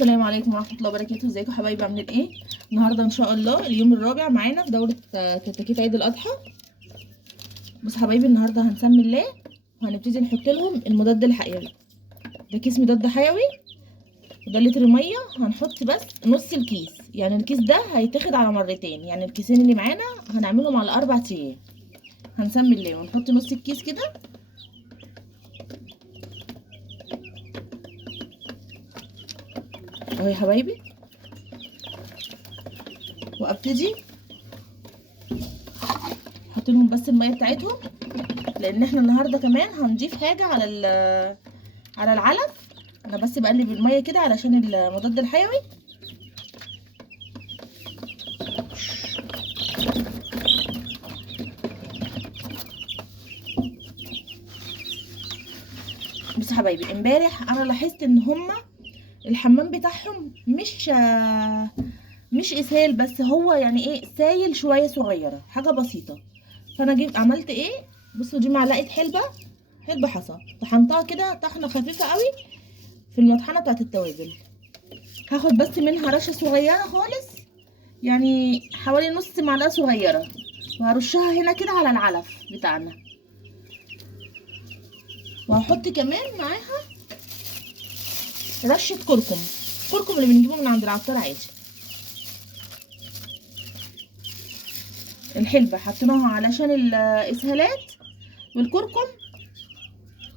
السلام عليكم ورحمة الله وبركاته. ازيكم حبايبي، عاملين ايه؟ النهارده ان شاء الله اليوم الرابع معانا في دورة كتاكيت عيد الأضحى. بص حبايبي، النهارده هنسمي الله وهنبتدي نحط لهم المضاد الحيوي. ده كيس مضاد حيوي وده لتر مية. هنحط بس نص الكيس، يعني الكيس ده هيتاخد على مرتين، يعني الكيسين اللي معانا هنعملهم على 4 ايام. هنسمي الله ونحط نص الكيس كده اهو يا حبايبي، وابتدي احط لهم بس الميه بتاعتهم، لان احنا النهارده كمان هنضيف حاجه على العلف. انا بس بقلب الميه كده علشان المضاد الحيوي. بصوا حبايبي، امبارح انا لاحظت ان هما الحمام بتاعهم مش اسهال، بس هو يعني ايه، سايل شويه صغيره، حاجه بسيطه. فانا جيت عملت ايه، بصوا دي معلقه حلبه حصى، طحنتها كده طحنه خفيفه قوي في المطحنه بتاعت التوابل. هاخد بس منها رشه صغيره خالص، يعني حوالي نص معلقه صغيره، وهرشها هنا كده على العلف بتاعنا. وهحط كمان معاها رشه كركم اللي بنجيبه من عند العطار عادي. الحلبة حطيناها علشان الاسهالات، والكركم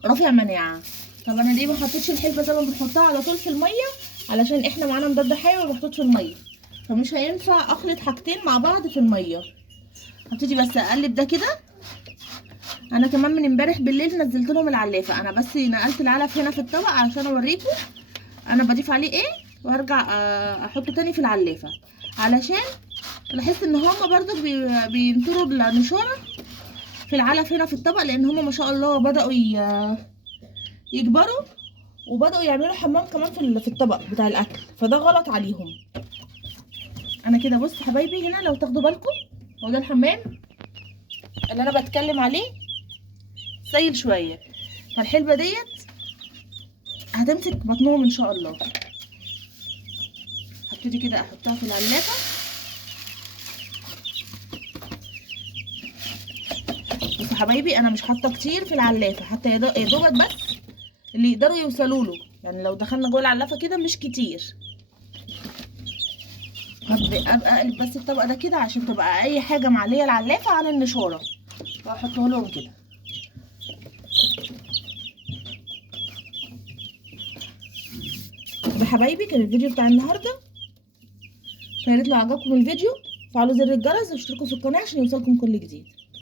رافع مناعة. طب انا ليه ما حطيتش الحلبة زي ما بنحطها على طول في المية؟ علشان احنا معانا مضاد حيوي محطوط في المية، فمش هينفع اخلط حاجتين مع بعض في المية. هبتدي بس اقلب ده كده. انا كمان من امبارح بالليل نزلت لهم العلافة، انا بس نقلت العلف هنا في الطبق علشان اوريكم انا بضيف عليه ايه، وارجع احطه تاني في العلافة، علشان لاحظت ان هما برضو بينطروا النشارة في العلف هنا في الطبق، لان هما ما شاء الله بدأوا يكبروا، وبدأوا يعملوا حمام كمان في الطبق بتاع الاكل، فده غلط عليهم. انا كده بص حبايبي، هنا لو تاخدوا بالكم هو ده الحمام اللي انا بتكلم عليه، سايل شويه، فالحلبه ديت هتمسك بطنهم ان شاء الله. هبتدي كده احطها في العلافه. بصوا حبايبي، انا مش حاطه كتير في العلافه، حتى يا دوبك بس اللي يقدروا يوصلوا له، يعني لو دخلنا جوه العلافه كده مش كتير. ابقى اقلب بس الطبق ده كده عشان تبقى اي حاجه معليه العلافه على النشاره، واحطه لهم كده. يا حبايبي، كان الفيديو بتاع النهارده، فياريت لو عجبكم الفيديو فعلوا زر الجرس واشتركوا في القناه عشان يوصلكم كل جديد.